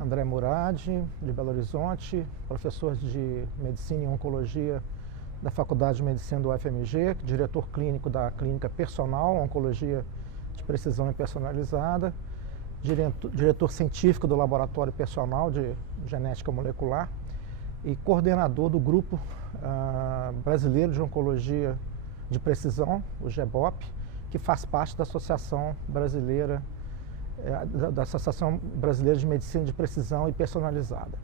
André Murad, de Belo Horizonte, professor de Medicina e Oncologia da Faculdade de Medicina do UFMG, diretor clínico da Clínica Personal, Oncologia de Precisão e Personalizada, diretor científico do Laboratório Personal de Genética Molecular e coordenador do Grupo Brasileiro de Oncologia de Precisão, o GEBOP, que faz parte da Associação Brasileira de Medicina de Precisão e Personalizada.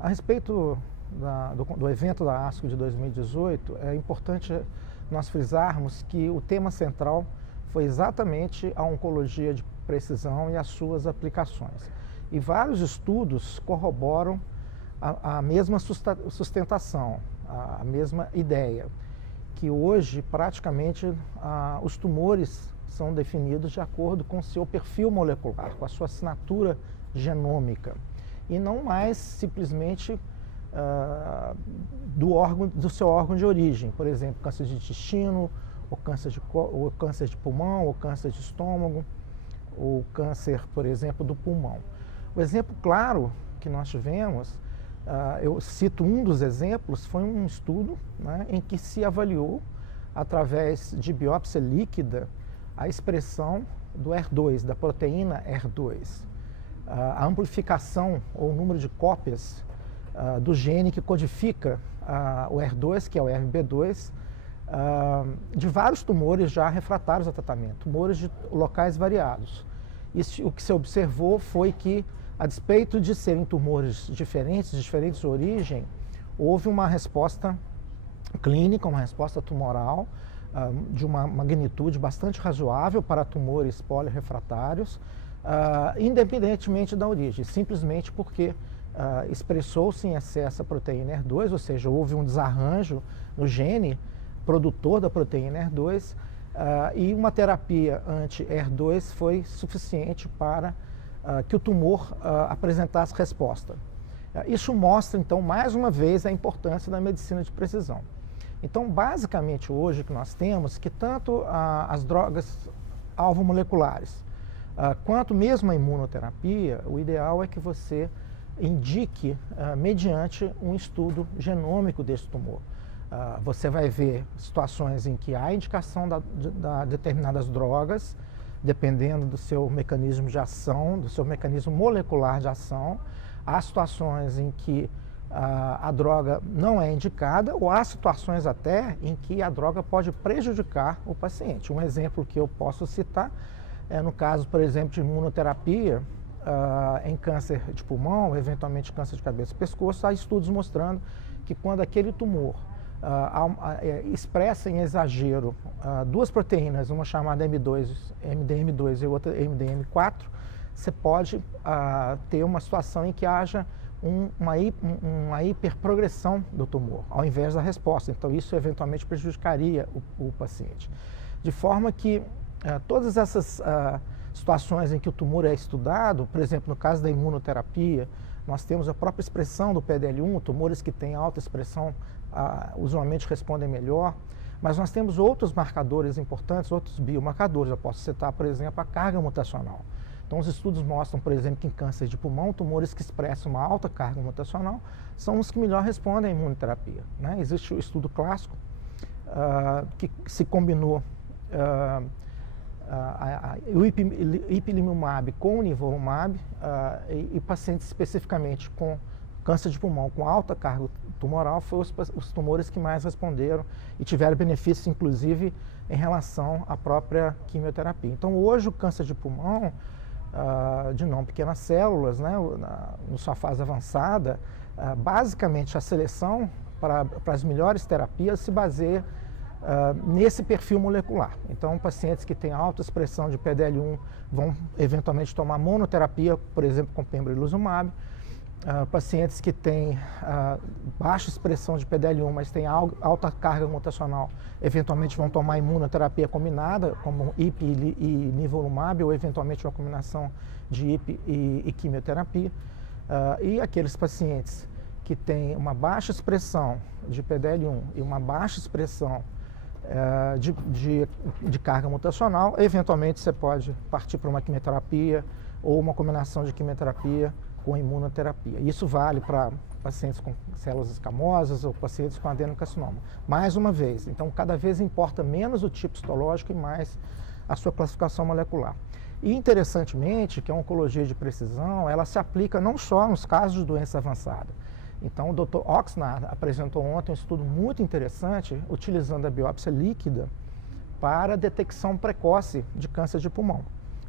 A respeito do evento da ASCO de 2018, é importante nós frisarmos que o tema central foi exatamente a oncologia de precisão e as suas aplicações. E vários estudos corroboram a mesma sustentação, a mesma ideia, que hoje praticamente os tumores são definidos de acordo com o seu perfil molecular, com a sua assinatura genômica, e não mais simplesmente do seu órgão de origem, por exemplo, câncer de intestino, ou câncer de pulmão, ou câncer de estômago, ou câncer, por exemplo, do pulmão. O exemplo claro que nós tivemos, eu cito um dos exemplos, foi um estudo, né, em que se avaliou, através de biópsia líquida, a expressão do HER2, da proteína HER2, a amplificação ou o número de cópias do gene que codifica o HER2, que é o RB2, de vários tumores já refratários a tratamento, tumores de locais variados. O que se observou foi que, a despeito de serem tumores diferentes, de diferentes origem, houve uma resposta clínica, uma resposta tumoral, de uma magnitude bastante razoável para tumores polirrefratários, independentemente da origem, simplesmente porque expressou-se em excesso a proteína HER2, ou seja, houve um desarranjo no gene produtor da proteína HER2, e uma terapia anti-HER2 foi suficiente para que o tumor apresentasse resposta. Isso mostra, então, mais uma vez, a importância da medicina de precisão. Então, basicamente, hoje o que nós temos, que tanto as drogas alvo-moleculares, quanto mesmo a imunoterapia, o ideal é que você indique mediante um estudo genômico desse tumor. Você vai ver situações em que há indicação de determinadas drogas, dependendo do seu mecanismo de ação, do seu mecanismo molecular de ação. Há situações em que a droga não é indicada, ou há situações até em que a droga pode prejudicar o paciente. Um exemplo que eu posso citar é no caso, por exemplo, de imunoterapia em câncer de pulmão, eventualmente câncer de cabeça e pescoço. Há estudos mostrando que quando aquele tumor expressa em exagero duas proteínas, uma chamada MDM2 e outra MDM4, você pode ter uma situação em que haja uma hiperprogressão do tumor, ao invés da resposta. Então, isso eventualmente prejudicaria o paciente. De forma que todas essas situações em que o tumor é estudado, por exemplo, no caso da imunoterapia, nós temos a própria expressão do PDL1, tumores que têm alta expressão usualmente respondem melhor, mas nós temos outros marcadores importantes, outros biomarcadores. Eu posso citar, por exemplo, a carga mutacional. Então, os estudos mostram, por exemplo, que em câncer de pulmão, tumores que expressam uma alta carga mutacional são os que melhor respondem à imunoterapia, né? Existe o estudo clássico que se combinou o ipilimumab com o nivolumab e pacientes especificamente com câncer de pulmão com alta carga tumoral foram os tumores que mais responderam e tiveram benefícios, inclusive, em relação à própria quimioterapia. Então, hoje, o câncer de pulmão, de não pequenas células, né, na sua fase avançada, basicamente a seleção para as melhores terapias se baseia nesse perfil molecular. Então, pacientes que têm alta expressão de PDL1 vão eventualmente tomar monoterapia, por exemplo, com pembrolizumab. pacientes que têm baixa expressão de PDL1, mas têm alta carga mutacional, eventualmente vão tomar imunoterapia combinada, como IP e nivolumab, ou eventualmente uma combinação de IP e quimioterapia. E aqueles pacientes que têm uma baixa expressão de PDL1 e uma baixa expressão de carga mutacional, eventualmente você pode partir para uma quimioterapia ou uma combinação de quimioterapia com imunoterapia. Isso vale para pacientes com células escamosas ou pacientes com adenocarcinoma. Mais uma vez, então cada vez importa menos o tipo histológico e mais a sua classificação molecular. E interessantemente, que a oncologia de precisão, ela se aplica não só nos casos de doença avançada. Então o Dr. Oxnard apresentou ontem um estudo muito interessante utilizando a biópsia líquida para detecção precoce de câncer de pulmão.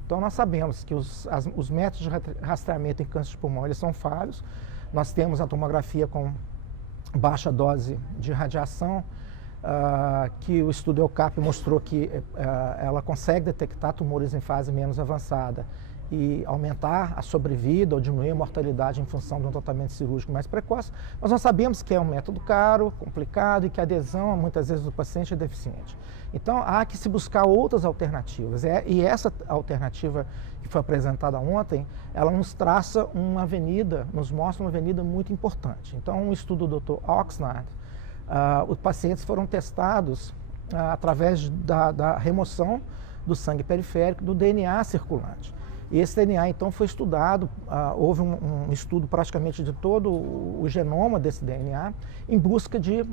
Então nós sabemos que os métodos de rastreamento em câncer de pulmão eles são falhos. Nós temos a tomografia com baixa dose de radiação, que o estudo EUCAP mostrou que ela consegue detectar tumores em fase menos avançada e aumentar a sobrevida ou diminuir a mortalidade em função de um tratamento cirúrgico mais precoce. Mas nós sabemos que é um método caro, complicado e que a adesão muitas vezes do paciente é deficiente. Então há que se buscar outras alternativas e essa alternativa que foi apresentada ontem, ela nos traça uma avenida, nos mostra uma avenida muito importante. Então um estudo do Dr. Oxnard, os pacientes foram testados através da remoção do sangue periférico do DNA circulante. E esse DNA, então, foi estudado, houve um estudo praticamente de todo o genoma desse DNA, em busca de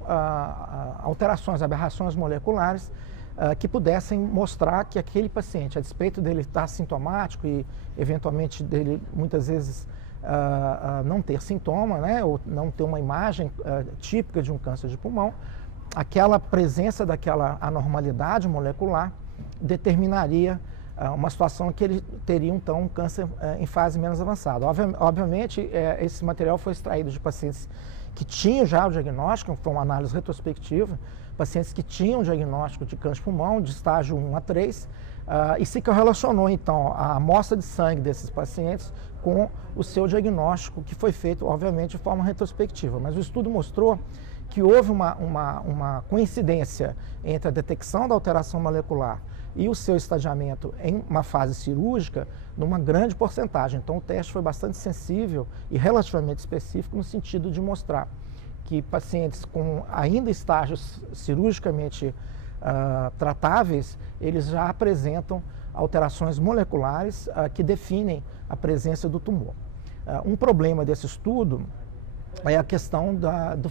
alterações, aberrações moleculares, que pudessem mostrar que aquele paciente, a despeito dele estar sintomático e, eventualmente, dele, muitas vezes, não ter sintoma, né, ou não ter uma imagem típica de um câncer de pulmão, aquela presença daquela anormalidade molecular determinaria uma situação que ele teria, então, um câncer em fase menos avançada. Obviamente, esse material foi extraído de pacientes que tinham já o diagnóstico, foi uma análise retrospectiva, pacientes que tinham o diagnóstico de câncer de pulmão, de estágio 1 a 3, e se correlacionou, então, a amostra de sangue desses pacientes com o seu diagnóstico, que foi feito, obviamente, de forma retrospectiva. Mas o estudo mostrou que houve uma coincidência entre a detecção da alteração molecular e o seu estadiamento em uma fase cirúrgica numa grande porcentagem. Então o teste foi bastante sensível e relativamente específico no sentido de mostrar que pacientes com ainda estágios cirurgicamente tratáveis, eles já apresentam alterações moleculares que definem a presença do tumor. Um problema desse estudo é a questão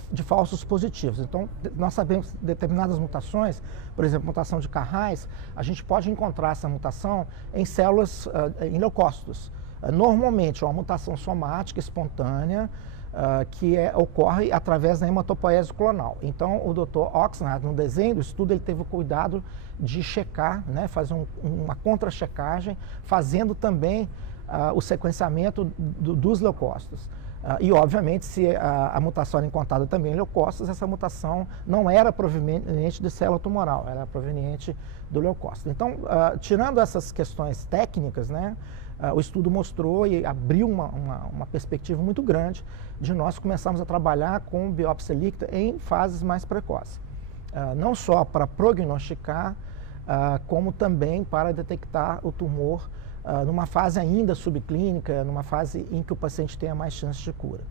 de falsos positivos. Então, nós sabemos que determinadas mutações, por exemplo, mutação de Carrais, a gente pode encontrar essa mutação em células, em leucócitos. Normalmente, é uma mutação somática, espontânea, que ocorre através da hematopoiese clonal. Então, o Dr. Oxnard, no desenho do estudo, ele teve o cuidado de checar, né, fazer uma contra-checagem, fazendo também o sequenciamento dos leucócitos. E, obviamente, se a mutação era encontrada também em leucócitos, essa mutação não era proveniente de célula tumoral, era proveniente do leucócito. Então, tirando essas questões técnicas, né, o estudo mostrou e abriu uma perspectiva muito grande de nós começarmos a trabalhar com biópsia líquida em fases mais precoces. Não só para prognosticar, como também para detectar o tumor numa fase ainda subclínica, numa fase em que o paciente tenha mais chances de cura.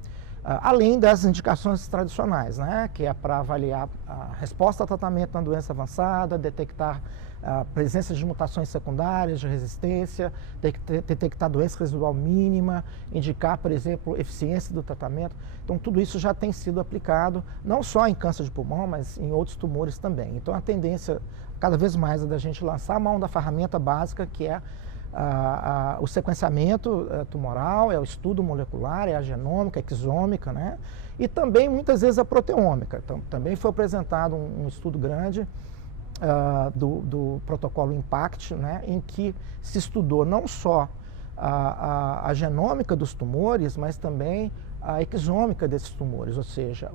Além das indicações tradicionais, né, que é para avaliar a resposta ao tratamento na doença avançada, detectar a presença de mutações secundárias de resistência, detectar doença residual mínima, indicar, por exemplo, eficiência do tratamento. Então, tudo isso já tem sido aplicado, não só em câncer de pulmão, mas em outros tumores também. Então, a tendência, cada vez mais, é da gente lançar a mão da ferramenta básica, que é o sequenciamento tumoral, é o estudo molecular, é a genômica, a exômica, né? E também, muitas vezes, a proteômica. Então, também foi apresentado um estudo grande do protocolo IMPACT, né, em que se estudou não só a genômica dos tumores, mas também a exômica desses tumores, ou seja,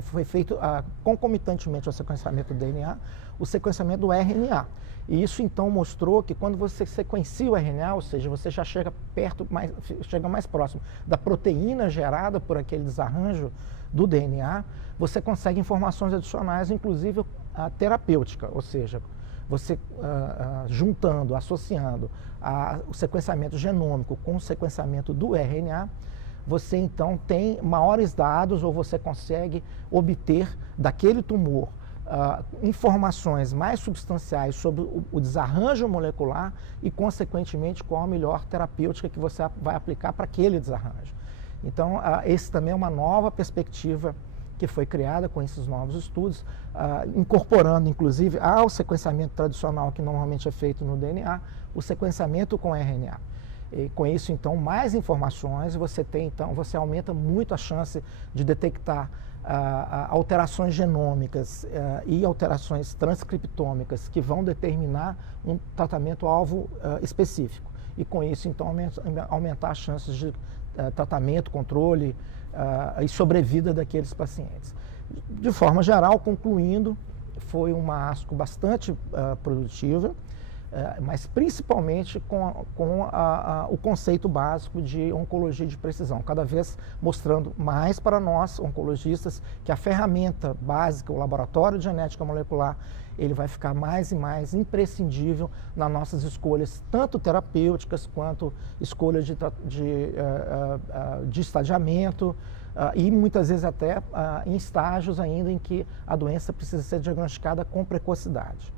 foi feito concomitantemente ao sequenciamento do DNA, o sequenciamento do RNA. E isso então mostrou que quando você sequencia o RNA, ou seja, você já chega chega mais próximo da proteína gerada por aquele desarranjo do DNA, você consegue informações adicionais, inclusive a terapêutica, ou seja, você juntando, associando o sequenciamento genômico com o sequenciamento do RNA, você então tem maiores dados ou você consegue obter daquele tumor informações mais substanciais sobre o desarranjo molecular e, consequentemente, qual a melhor terapêutica que você vai aplicar para aquele desarranjo. Então, esse também é uma nova perspectiva que foi criada com esses novos estudos, incorporando, inclusive, ao sequenciamento tradicional que normalmente é feito no DNA, o sequenciamento com RNA. E com isso, então, mais informações, você aumenta muito a chance de detectar alterações genômicas e alterações transcriptômicas que vão determinar um tratamento-alvo específico. E com isso, então, aumentar as chances de tratamento, controle e sobrevida daqueles pacientes. De forma geral, concluindo, foi uma ASCO bastante produtiva, mas principalmente com o conceito básico de oncologia de precisão, cada vez mostrando mais para nós, oncologistas, que a ferramenta básica, o laboratório de genética molecular, ele vai ficar mais e mais imprescindível nas nossas escolhas, tanto terapêuticas quanto escolhas de estadiamento, e muitas vezes até em estágios ainda em que a doença precisa ser diagnosticada com precocidade.